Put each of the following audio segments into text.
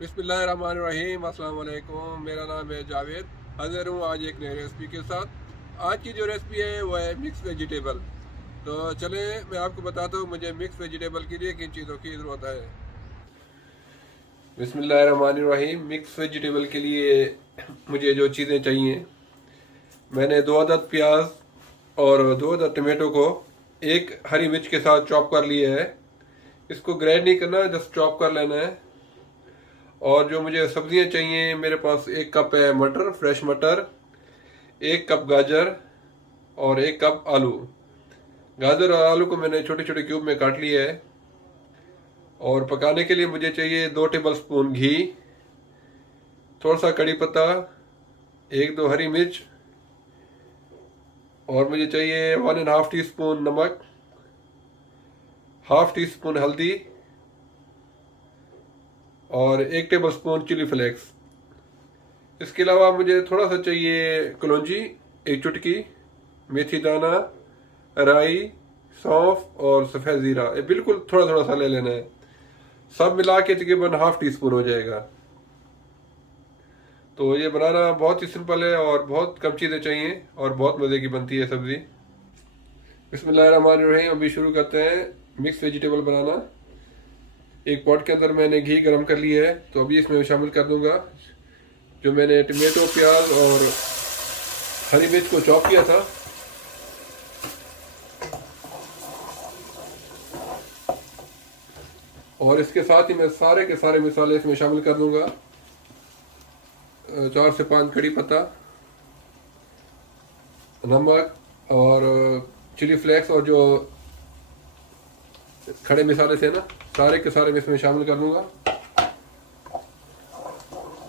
बिस्मिल्लाहिर्रहमानिर्रहीम, अस्सलाम वालेकुम। मेरा नाम है जावेद। हाजिर हूँ आज एक नई रेसिपी के साथ। आज की जो रेसिपी है वो है मिक्स वेजिटेबल। तो चलें मैं आपको बताता हूँ मुझे मिक्स वेजिटेबल के लिए किन चीज़ों की ज़रूरत है। बिस्मिल्लाहिर्रहमानिर्रहीम। मिक्स वेजिटेबल के लिए मुझे जो चीज़ें चाहिए, मैंने 2 अदद प्याज और 2 अदद टमाटो को एक हरी मिर्च के साथ चॉप कर लिया है। इसको ग्राइंड नहीं करना, जस्ट चॉप कर लेना है। और जो मुझे सब्जियां चाहिए, मेरे पास 1 कप है मटर, फ्रेश मटर, 1 कप गाजर और 1 कप आलू। गाजर और आलू को मैंने छोटे छोटे क्यूब में काट लिया है। और पकाने के लिए मुझे चाहिए 2 टेबल स्पून घी, थोड़ा सा कड़ी पत्ता, 1-2 हरी मिर्च, और मुझे चाहिए 1.5 टीस्पून नमक, 1/2 टीस्पून हल्दी और 1 टेबल स्पून चिली फ्लेक्स। इसके अलावा मुझे थोड़ा सा चाहिए कलौंजी, 1 चुटकी, मेथी दाना, राई, सौंफ और सफ़ेद ज़ीरा। ये बिल्कुल थोड़ा थोड़ा सा ले लेना है। सब मिला के तकरीबन 1/2 टीस्पून हो जाएगा। तो ये बनाना बहुत ही सिंपल है और बहुत कम चीज़ें चाहिए और बहुत मज़े की बनती है सब्ज़ी। बिस्मिल्लाहिर्रहमानिर्रहीम। अभी शुरू करते हैं मिक्स वेजिटेबल बनाना। एक पॉट के अंदर मैंने घी गरम कर लिया है, तो अभी इसमें शामिल कर दूंगा जो मैंने टमाटो, प्याज और हरी मिर्च को चॉप किया था। और इसके साथ ही मैं सारे के सारे मसाले इसमें शामिल कर दूंगा। 4 से 5 कड़ी पत्ता, नमक और चिली फ्लेक्स, और जो खड़े मसाले थे ना, सारे के सारे मैं इसमें शामिल कर दूंगा।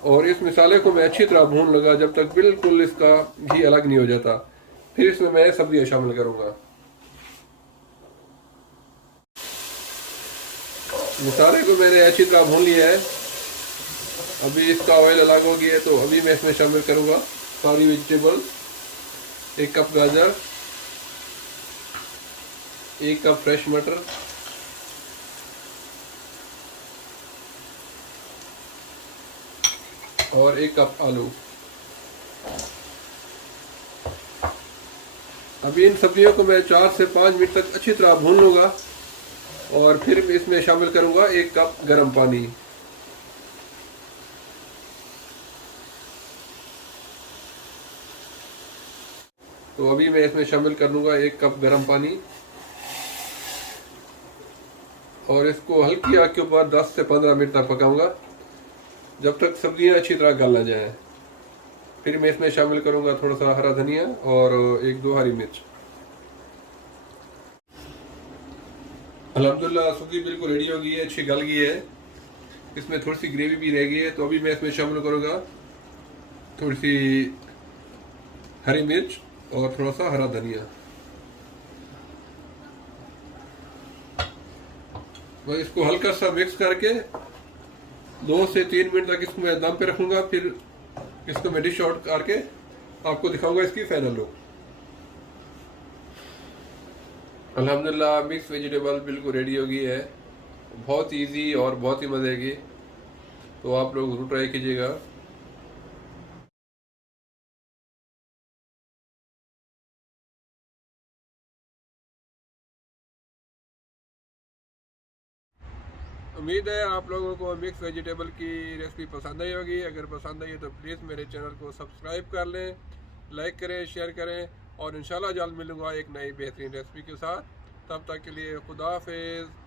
और इस मसाले को मैं अच्छी तरह भून लूंगा जब तक बिल्कुल इसका घी अलग नहीं हो जाता। फिर इसमें मैं सब्जियां शामिल करूंगा। मसाले को मैंने अच्छी तरह भून लिया है। अभी इसका ऑयल अलग हो गया है, तो अभी मैं इसमें शामिल करूंगा सारी वेजिटेबल। 1 कप गाजर, 1 कप फ्रेश मटर, और 1 कप आलू। अभी इन सब्जियों को मैं 4 से 5 मिनट तक अच्छी तरह भून लूंगा। और फिर इसमें शामिल करूंगा 1 कप गर्म पानी। तो अभी मैं इसमें शामिल कर दूंगा 1 कप गर्म पानी। और इसको हल्की आंच के ऊपर 10 से 15 मिनट तक पकाऊंगा जब तक सब्जियां अच्छी तरह गल ना जाए। फिर मैं इसमें शामिल करूंगा थोड़ा सा हरा धनिया और 1-2 हरी मिर्च। अल्हम्दुलिल्लाह सब्जी बिल्कुल रेडी हो गई है, अच्छी गल गई है। इसमें थोड़ी सी ग्रेवी भी रह गई है, तो अभी मैं इसमें शामिल करूंगा थोड़ी सी हरी मिर्च और थोड़ा सा हरा धनिया। मैं इसको हल्का सा मिक्स करके 2 से 3 मिनट तक इसको मैं दम पे रखूंगा। फिर इसको मैं डिश आउट करके आपको दिखाऊंगा इसकी फाइनल लुक। अल्हम्दुलिल्लाह मिक्स वेजिटेबल बिल्कुल रेडी हो गई है। बहुत इजी और बहुत ही मज़े की। तो आप लोग ज़रूर ट्राई कीजिएगा। उम्मीद है आप लोगों को मिक्स वेजिटेबल की रेसिपी पसंद आई होगी। अगर पसंद आई है तो प्लीज़ मेरे चैनल को सब्सक्राइब कर लें, लाइक करें, शेयर करें। और इंशाल्लाह जल्द मिलूंगा एक नई बेहतरीन रेसिपी के साथ। तब तक के लिए खुदा हाफिज़।